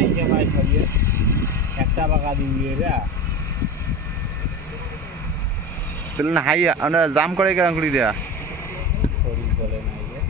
পাকাই নাই যে ভাই সরিয়ে একটা পাকা দিন দিয়ে রে তাহলে না হাই আমরা জাম করে কেন করি দেয়া শরীর চলে নাই যে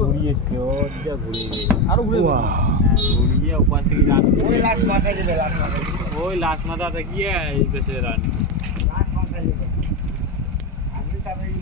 ঘুরিয়ে এসছে ও দিকে ঘুরিয়ে আরো ঘুরে হ্যাঁ ঘুরিয়ে উপাস থেকে রান ওই লাশ মাথায় দিবে লাশ মাথায় ওই লাশ মাথা দেখিয়ে এই দেশে রান লাশ মাথায় দিবে আমি তারপরে এই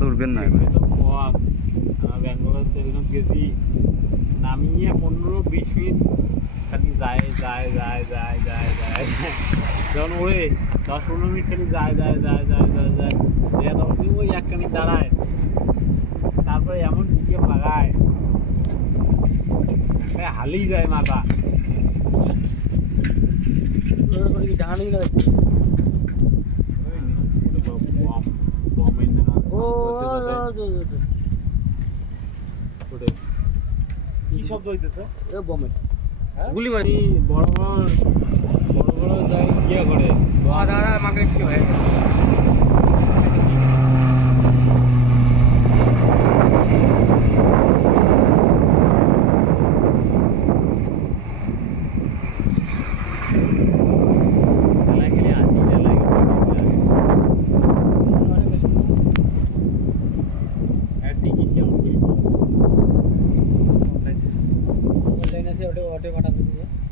তো উঠবেন না। ব্যাঙ্গালোর গেছি। নামিয়ে পনেরো বিশ মিনিট খালি যায় যায় যায় যায় যায় যায়। যখন দশ পনেরো মিনিট খালি যায় যায় যায় যায় যায় যায়। তখন ওই একখানি দাঁড়ায়। তারপরে এমন দিকে লাগায়। এ হালেই যায় মাথা। জানি না কি শব্দ হইতেছে বমের গুলি মারি। বড় বড় বড় বড় যায় ইয়ে করে দাদা মাকে কি হয়ে कुठे वाटा तुम्ही